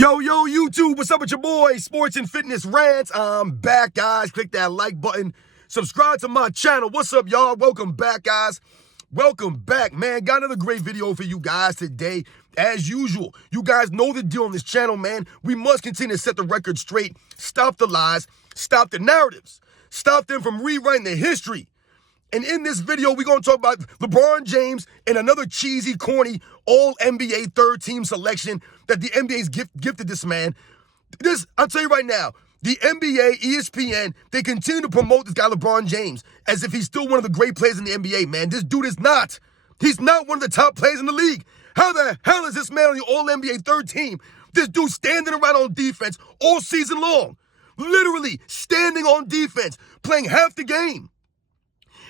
Yo, YouTube, what's up with your boy, Sports and Fitness Rants? I'm back, guys. Click that like button. Subscribe to my channel. What's up, y'all? Welcome back, guys. Welcome back, man. Got another great video for you guys today. As usual, you guys know the deal on this channel, man. We must continue to set the record straight. Stop the lies. Stop the narratives. Stop them from rewriting their history. And in this video, we're going to talk about LeBron James and another cheesy, corny, all-NBA third-team selection that the NBA's gifted this man. I'll tell you right now, the NBA, ESPN, they continue to promote this guy, LeBron James, as if he's still one of the great players in the NBA, man. This dude is not. He's not one of the top players in the league. How the hell is this man on the all-NBA third team? This dude standing around on defense all season long. Literally standing on defense, playing half the game.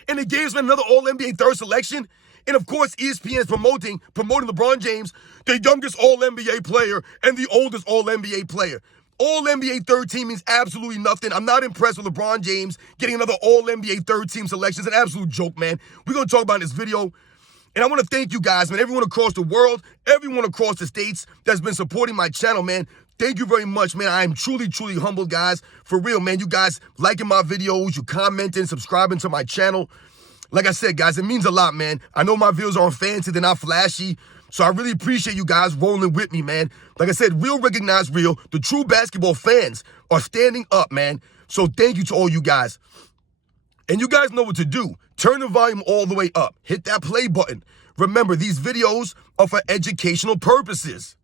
And it gives him another All-NBA third selection. And of course, ESPN is promoting LeBron James, the youngest All-NBA player and the oldest All-NBA player. All-NBA third team means absolutely nothing. I'm not impressed with LeBron James getting another All-NBA third team selection. It's an absolute joke, man. We're going to talk about this video. And I want to thank you guys, man, everyone across the world, everyone across the states that's been supporting my channel, man. Thank you very much, man. I am truly, truly humbled, guys. For real, man. You guys liking my videos, you commenting, subscribing to my channel. Like I said, guys, it means a lot, man. I know my videos aren't fancy, they're not flashy. So I really appreciate you guys rolling with me, man. Like I said, real recognize real. The true basketball fans are standing up, man. So thank you to all you guys. And you guys know what to do. Turn the volume all the way up. Hit that play button. Remember, these videos are for educational purposes.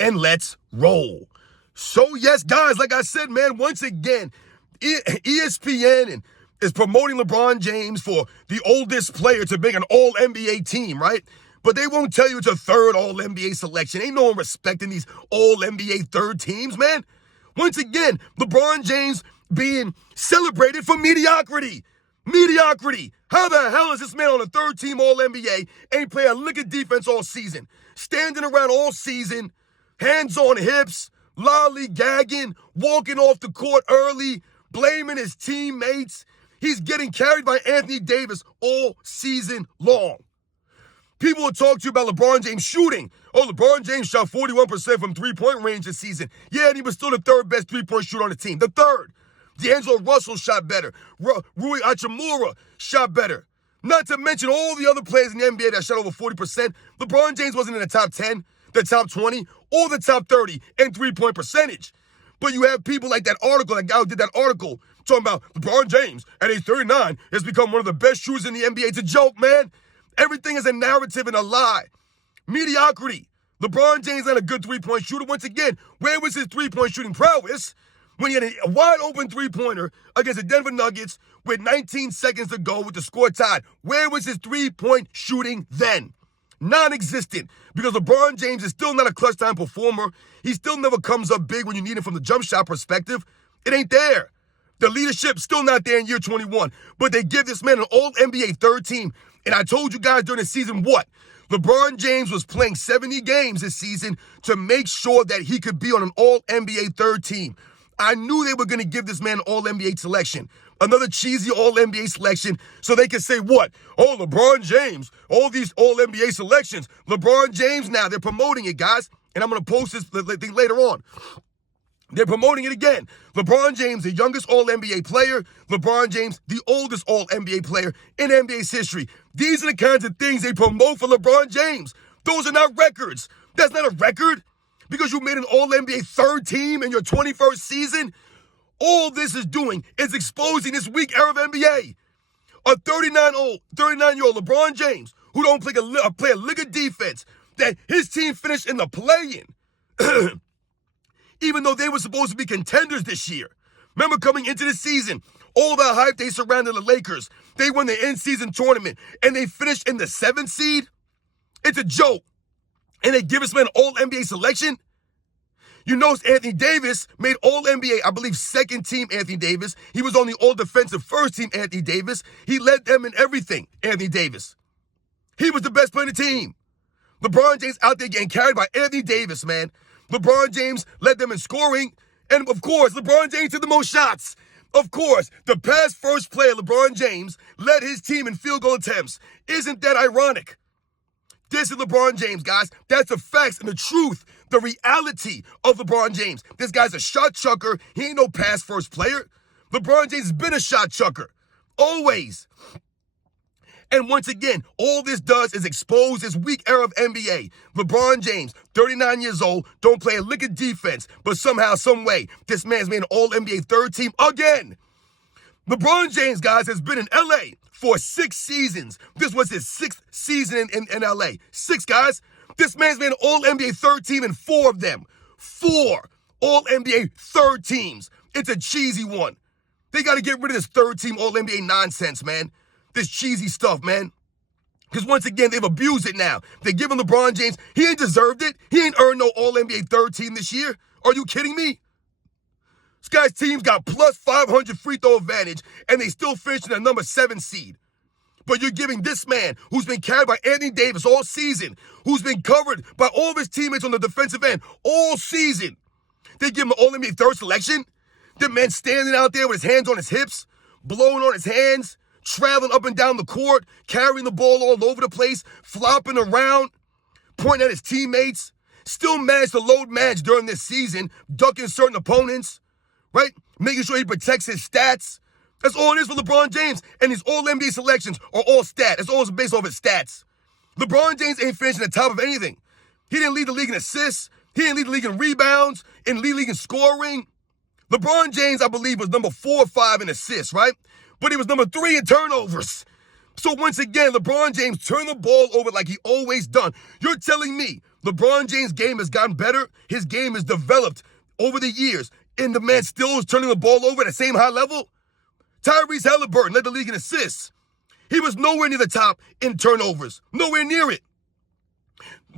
And let's roll. So yes, guys, like I said, man, once again, ESPN is promoting LeBron James for the oldest player to make an all-NBA team, right? But they won't tell you it's a third all-NBA selection. Ain't no one respecting these all-NBA third teams, man. Once again, LeBron James being celebrated for mediocrity. Mediocrity. How the hell is this man on a third team all-NBA, ain't playing a lick of defense all season, standing around all season, hands on hips, lollygagging, walking off the court early, blaming his teammates. He's getting carried by Anthony Davis all season long. People will talk to you about LeBron James shooting. Oh, LeBron James shot 41% from three-point range this season. Yeah, and he was still the third best three-point shooter on the team. The third. D'Angelo Russell shot better. Rui Hachimura shot better. Not to mention all the other players in the NBA that shot over 40%. LeBron James wasn't in the top 10, the top 20, or the top 30 in three-point percentage. But you have people like that article, that guy who did that article, talking about LeBron James at age 39 has become one of the best shooters in the NBA. It's a joke, man. Everything is a narrative and a lie. Mediocrity. LeBron James not a good three-point shooter. Once again, where was his three-point shooting prowess when he had a wide-open three-pointer against the Denver Nuggets with 19 seconds to go with the score tied? Where was his three-point shooting then? Non-existent, because LeBron James is still not a clutch-time performer. He still never comes up big when you need him from the jump shot perspective. It ain't there. The leadership still not there in year 21, but they give this man an all-NBA third team. And I told you guys during the season what? LeBron James was playing 70 games this season to make sure that he could be on an all-NBA third team. I knew they were going to give this man an all-NBA selection. Another cheesy all-NBA selection so they could say what? Oh, LeBron James, all these all-NBA selections. LeBron James now, they're promoting it, guys. And I'm going to post this thing later on. They're promoting it again. LeBron James, the youngest all-NBA player. LeBron James, the oldest all-NBA player in NBA's history. These are the kinds of things they promote for LeBron James. Those are not records. That's not a record because you made an all-NBA third team in your 21st season. All this is doing is exposing this weak era of NBA. A 39-year-old LeBron James who don't play a lick of defense, that his team finished in the play-in. Even though they were supposed to be contenders this year. Remember coming into the season, all the hype they surrounded the Lakers. They won the in-season tournament, and they finished in the 7th seed. It's a joke. And they give us an all-NBA selection. You notice Anthony Davis made all-NBA, I believe, second team Anthony Davis. He was on the all-defensive first team Anthony Davis. He led them in everything, Anthony Davis. He was the best player in the team. LeBron James out there getting carried by Anthony Davis, man. LeBron James led them in scoring. And, of course, LeBron James took the most shots. Of course, the past first player, LeBron James, led his team in field goal attempts. Isn't that ironic? This is LeBron James, guys. That's the facts and the truth the reality of LeBron James. This guy's a shot chucker. He ain't no pass first player. LeBron James has been a shot chucker. Always. And once again, all this does is expose this weak era of NBA. LeBron James, 39 years old, don't play a lick of defense, but somehow, some way, this man's made an All-NBA third team again. LeBron James, guys, has been in LA for 6 seasons. This was his 6th season in LA. 6, guys. This man's made an All-NBA third team in 4 of them. 4 All-NBA third teams. It's a cheesy one. They got to get rid of this third team All-NBA nonsense, man. This cheesy stuff, man. Because once again, they've abused it now. They're giving LeBron James, he ain't deserved it. He ain't earned no All-NBA third team this year. Are you kidding me? This guy's team's got plus 500 free throw advantage, and they still finished in a number 7 seed. But you're giving this man, who's been carried by Anthony Davis all season, who's been covered by all of his teammates on the defensive end all season, they give him an All-NBA third selection? The man standing out there with his hands on his hips, blowing on his hands, traveling up and down the court, carrying the ball all over the place, flopping around, pointing at his teammates, still managed to load manage during this season, ducking certain opponents, right? Making sure he protects his stats. That's all it is for LeBron James. And his All-NBA selections are all stat. It's all based off his stats. LeBron James ain't finishing the top of anything. He didn't lead the league in assists. He didn't lead the league in rebounds, in league in scoring. LeBron James, I believe, was number 4 or 5 in assists, right? But he was number 3 in turnovers. So once again, LeBron James turned the ball over like he always done. You're telling me LeBron James' game has gotten better? His game has developed over the years, and the man still is turning the ball over at the same high level? Tyrese Halliburton led the league in assists. He was nowhere near the top in turnovers. Nowhere near it.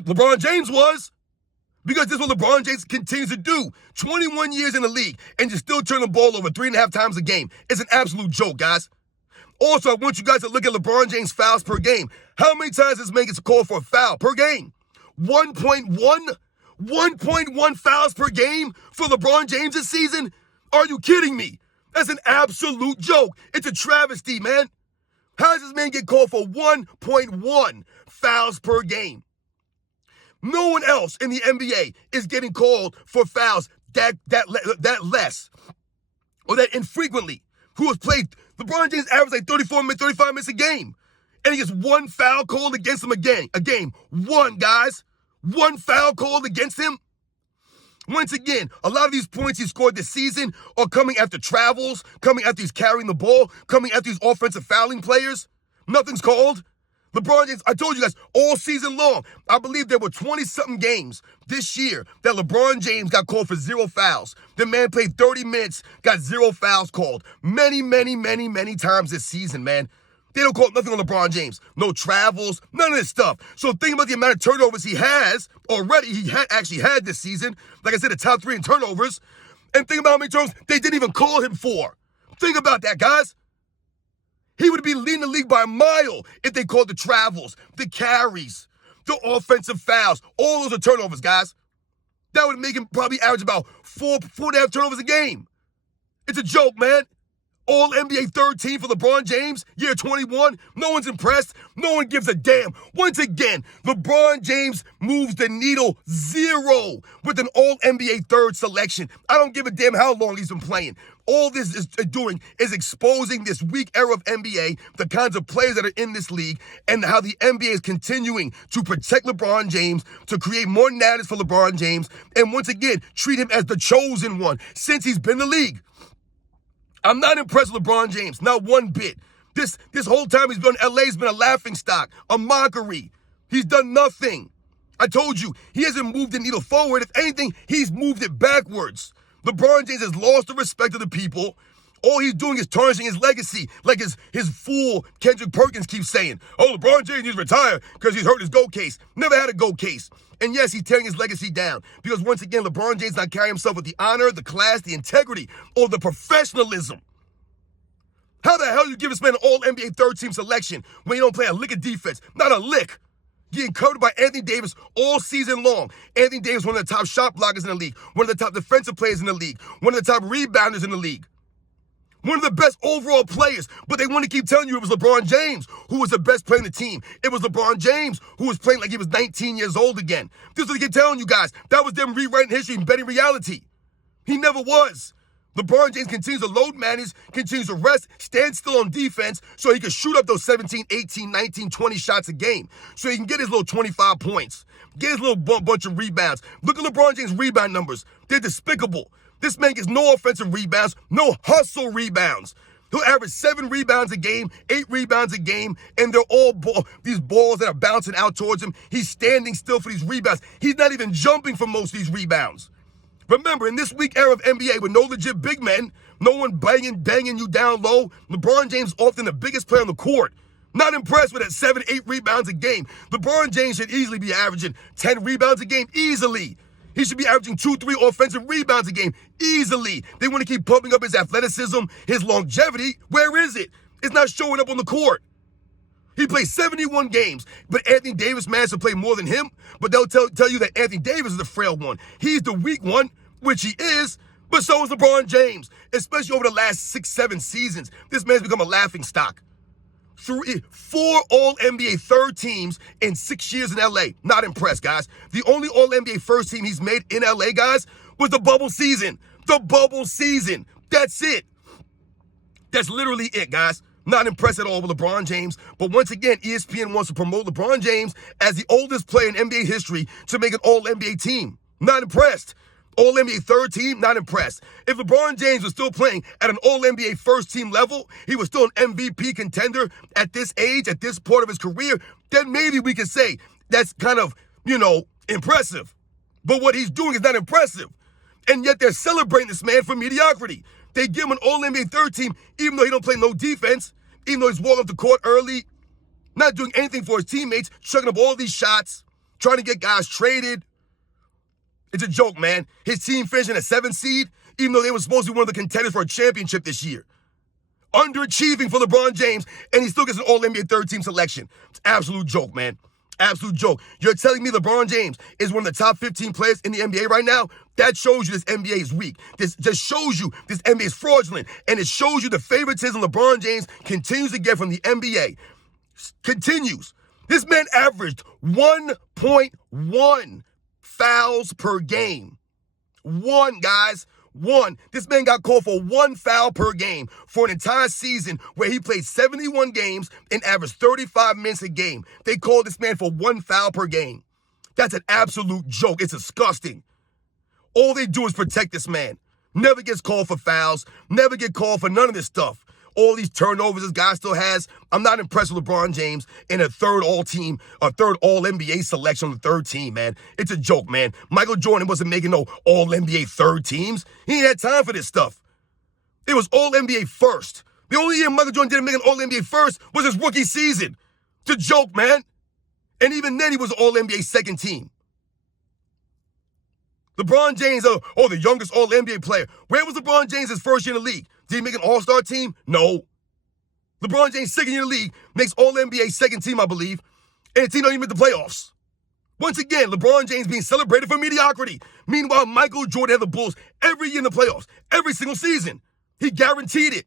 LeBron James was. Because this is what LeBron James continues to do. 21 years in the league, and you still turn the ball over 3.5 times a game. It's an absolute joke, guys. Also, I want you guys to look at LeBron James' fouls per game. How many times does this man gets called for a foul per game? 1.1? 1.1 fouls per game for LeBron James this season? Are you kidding me? That's an absolute joke. It's a travesty, man. How does this man get called for 1.1 fouls per game? No one else in the NBA is getting called for fouls that less or that infrequently. Who has played? LeBron James averages like 35 minutes a game. And he gets 1 foul called against him a game. 1, guys. 1 foul called against him. Once again, a lot of these points he scored this season are coming after travels, coming after he's carrying the ball, coming after these offensive fouling players. Nothing's called. LeBron James, I told you guys, all season long, I believe there were 20-something games this year that LeBron James got called for 0 fouls. The man played 30 minutes, got 0 fouls called. Many times this season, man. They don't call nothing on LeBron James. No travels, none of this stuff. So think about the amount of turnovers he has already. He actually had this season. Like I said, the top 3 in turnovers. And think about how many turnovers they didn't even call him for. Think about that, guys. He would be leading the league by a mile if they called the travels, the carries, the offensive fouls. All those are turnovers, guys. That would make him probably average about 4.5 turnovers a game. It's a joke, man. All NBA third team for LeBron James, year 21. No one's impressed. No one gives a damn. Once again, LeBron James moves the needle 0 with an all NBA third selection. I don't give a damn how long he's been playing. All this is doing is exposing this weak era of NBA, the kinds of players that are in this league, and how the NBA is continuing to protect LeBron James, to create more narratives for LeBron James, and once again, treat him as the chosen one since he's been in the league. I'm not impressed with LeBron James, not one bit. This whole time he's been in LA, he's been a laughingstock, a mockery. He's done nothing. I told you, he hasn't moved the needle forward. If anything, he's moved it backwards. LeBron James has lost the respect of the people. All he's doing is tarnishing his legacy, like his fool Kendrick Perkins keeps saying. Oh, LeBron James needs to retire because he's hurt his GOAT case. Never had a GOAT case. And yes, he's tearing his legacy down because once again, LeBron James not carrying himself with the honor, the class, the integrity, or the professionalism. How the hell you give this man an all-NBA third-team selection when you don't play a lick of defense? Not a lick. Getting covered by Anthony Davis all season long. Anthony Davis, one of the top shot blockers in the league, one of the top defensive players in the league, one of the top rebounders in the league. One of the best overall players, but they want to keep telling you it was LeBron James who was the best player in the team. It was LeBron James who was playing like he was 19 years old again. This is what they keep telling you guys. That was them rewriting history and betting reality. He never was. LeBron James continues to load manage, continues to rest, stand still on defense so he can shoot up those 17, 18, 19, 20 shots a game. So he can get his little 25 points, get his little bunch of rebounds. Look at LeBron James' rebound numbers. They're despicable. This man gets no offensive rebounds, no hustle rebounds. He'll average 7 rebounds a game, 8 rebounds a game, and they're all these balls that are bouncing out towards him. He's standing still for these rebounds. He's not even jumping for most of these rebounds. Remember, in this weak era of NBA with no legit big men, no one banging you down low, LeBron James often the biggest player on the court. Not impressed with that 7, 8 rebounds a game. LeBron James should easily be averaging 10 rebounds a game, easily. He should be averaging 2, 3 offensive rebounds a game, easily. They want to keep pumping up his athleticism, his longevity. Where is it? It's not showing up on the court. He played 71 games, but Anthony Davis managed to play more than him. But they'll tell you that Anthony Davis is the frail one. He's the weak one, which he is, but so is LeBron James, especially over the last 6, 7 seasons. This man's become a laughingstock. 4 All-NBA third teams in 6 years in LA. Not impressed, guys. The only All-NBA first team he's made in LA, guys, was the bubble season. The bubble season. That's it. That's literally it, guys. Not impressed at all with LeBron James. But once again, ESPN wants to promote LeBron James as the oldest player in NBA history to make an All-NBA team. Not impressed. All-NBA third team, not impressed. If LeBron James was still playing at an All-NBA first team level, he was still an MVP contender at this age, at this part of his career, then maybe we could say that's kind of, impressive. But what he's doing is not impressive. And yet they're celebrating this man for mediocrity. They give him an All-NBA third team, even though he don't play no defense, even though he's walking up the court early, not doing anything for his teammates, chucking up all these shots, trying to get guys traded. It's a joke, man. His team finishing a 7th seed, even though they were supposed to be one of the contenders for a championship this year. Underachieving for LeBron James, and he still gets an All-NBA third-team selection. It's an absolute joke, man. Absolute joke. You're telling me LeBron James is one of the top 15 players in the NBA right now? That shows you this NBA is weak. This just shows you this NBA is fraudulent, and it shows you the favoritism LeBron James continues to get from the NBA. Continues. This man averaged 1.1 fouls per game. 1, guys. 1. This man got called for 1 foul per game for an entire season where he played 71 games and averaged 35 minutes a game. They called this man for 1 foul per game. That's an absolute joke. It's disgusting. All they do is protect this man. Never gets called for fouls. Never get called for none of this stuff. All these turnovers this guy still has. I'm not impressed with LeBron James in a third All-NBA selection on the third team, man. It's a joke, man. Michael Jordan wasn't making no All-NBA third teams. He ain't had time for this stuff. It was All-NBA first. The only year Michael Jordan didn't make an All-NBA first was his rookie season. It's a joke, man. And even then, he was an All-NBA second team. LeBron James, the youngest All-NBA player. Where was LeBron James his first year in the league? Did he make an All-Star team? No. LeBron James' second year in the league makes All-NBA second team, I believe, and the team don't even make the playoffs. Once again, LeBron James being celebrated for mediocrity. Meanwhile, Michael Jordan had the Bulls every year in the playoffs, every single season. He guaranteed it.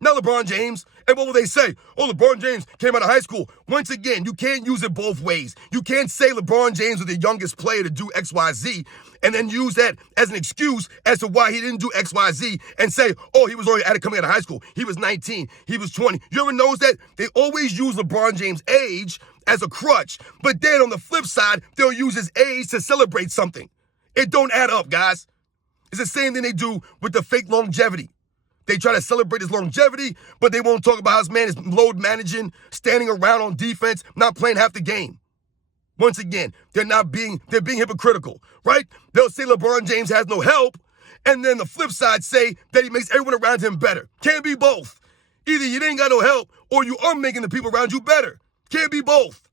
Now LeBron James, and what will they say? Oh, LeBron James came out of high school. Once again, you can't use it both ways. You can't say LeBron James was the youngest player to do X, Y, Z, and then use that as an excuse as to why he didn't do X, Y, Z, and say, oh, he was only coming out of high school. He was 19. He was 20. You ever notice that? They always use LeBron James' age as a crutch, but then on the flip side, they'll use his age to celebrate something. It don't add up, guys. It's the same thing they do with the fake longevity. They try to celebrate his longevity, but they won't talk about how his man is load managing, standing around on defense, not playing half the game. Once again, they're being hypocritical, right? They'll say LeBron James has no help, and then the flip side say that he makes everyone around him better. Can't be both. Either you ain't got no help, or you are making the people around you better. Can't be both,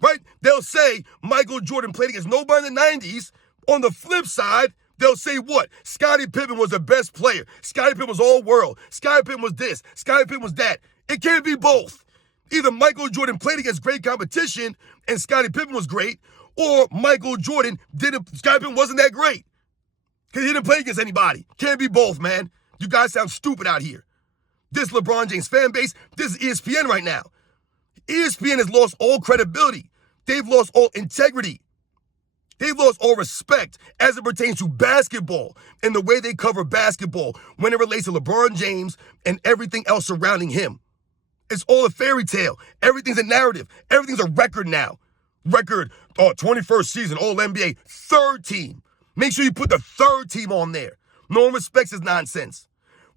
right? They'll say Michael Jordan played against nobody in the 90s. On the flip side, they'll say what? Scottie Pippen was the best player. Scottie Pippen was all world. Scottie Pippen was this. Scottie Pippen was that. It can't be both. Either Michael Jordan played against great competition and Scottie Pippen was great, or Michael Jordan Scottie Pippen wasn't that great because he didn't play against anybody. Can't be both, man. You guys sound stupid out here. This LeBron James fan base, this is ESPN right now. ESPN has lost all credibility. They've lost all integrity. They've lost all respect as it pertains to basketball and the way they cover basketball when it relates to LeBron James and everything else surrounding him. It's all a fairy tale. Everything's a narrative. Everything's a record now. Record, 21st season, All-NBA, third team. Make sure you put the third team on there. No one respects this nonsense.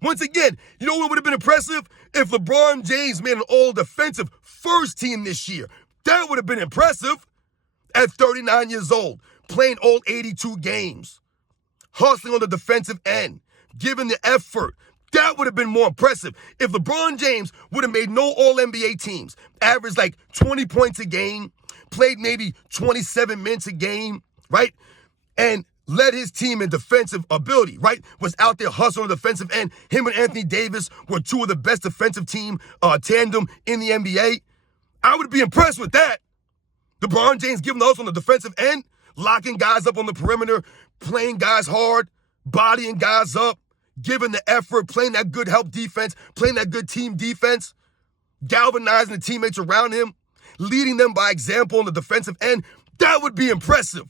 Once again, you know what would have been impressive? If LeBron James made an all-defensive first team this year. That would have been impressive. At 39 years old, playing all 82 games, hustling on the defensive end, giving the effort. That would have been more impressive. If LeBron James would have made no All-NBA teams, averaged like 20 points a game, played maybe 27 minutes a game, right? And led his team in defensive ability, right? Was out there hustling on the defensive end. Him and Anthony Davis were two of the best defensive team tandem in the NBA. I would be impressed with that. LeBron James giving the hustle on the defensive end, locking guys up on the perimeter, playing guys hard, bodying guys up, giving the effort, playing that good help defense, playing that good team defense, galvanizing the teammates around him, leading them by example on the defensive end. That would be impressive.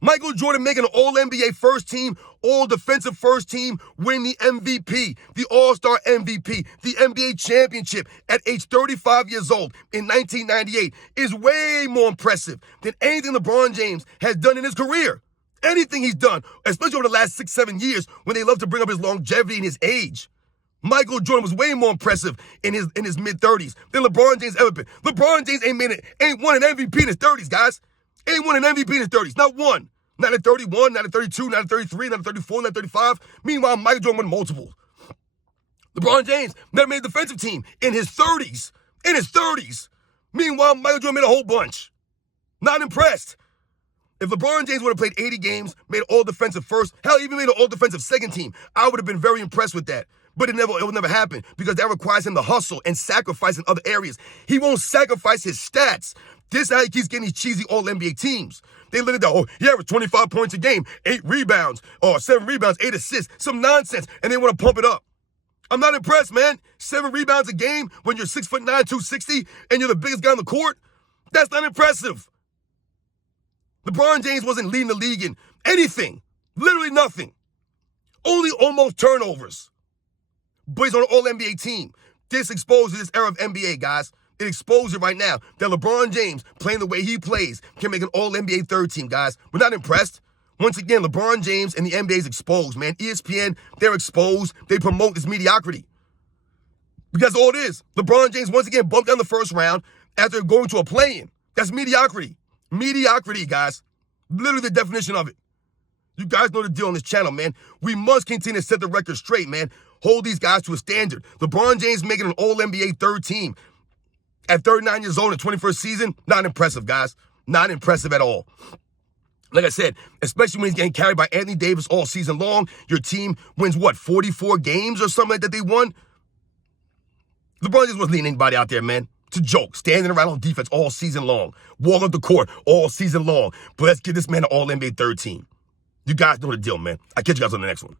Michael Jordan making an All-NBA first team, All-Defensive first team, winning the MVP, the All-Star MVP, the NBA championship at age 35 years old in 1998 is way more impressive than anything LeBron James has done in his career. Anything he's done, especially over the last 6-7 years when they love to bring up his longevity and his age. Michael Jordan was way more impressive in his mid-30s than LeBron James ever been. LeBron James ain't won an MVP in his 30s, guys. Ain't won an MVP in his 30s. Not one. Not at 31, not at 32, not at 33, not at 34, not at 35. Meanwhile, Michael Jordan won multiple. LeBron James never made a defensive team in his 30s. In his 30s. Meanwhile, Michael Jordan made a whole bunch. Not impressed. If LeBron James would have played 80 games, made an all-defensive first, hell, even made an all-defensive second team, I would have been very impressed with that. But it will never happen because that requires him to hustle and sacrifice in other areas. He won't sacrifice his stats. This is how he keeps getting these cheesy All-NBA teams. They look at that, he averaged 25 points a game, 8 rebounds, or 7 rebounds, 8 assists, some nonsense, and they want to pump it up. I'm not impressed, man. 7 rebounds a game when you're 6'9", 260, and you're the biggest guy on the court? That's not impressive. LeBron James wasn't leading the league in anything. Literally nothing. Only almost turnovers. But he's on an All-NBA team. This exposes this era of NBA, guys. It exposes it right now that LeBron James, playing the way he plays, can make an All-NBA third team, guys. We're not impressed. Once again, LeBron James and the NBA is exposed, man. ESPN, they're exposed. They promote this mediocrity. Because all it is, LeBron James once again bumped down the first round after going to a play-in. That's mediocrity. Mediocrity, guys. Literally the definition of it. You guys know the deal on this channel, man. We must continue to set the record straight, man. Hold these guys to a standard. LeBron James making an All-NBA third team at 39 years old in the 21st season, not impressive, guys. Not impressive at all. Like I said, especially when he's getting carried by Anthony Davis all season long. Your team wins, 44 games or something like that they won? LeBron James wasn't leading anybody out there, man. It's a joke. Standing around on defense all season long. Walking up the court all season long. But let's give this man an All-NBA third team. You guys know the deal, man. I'll catch you guys on the next one.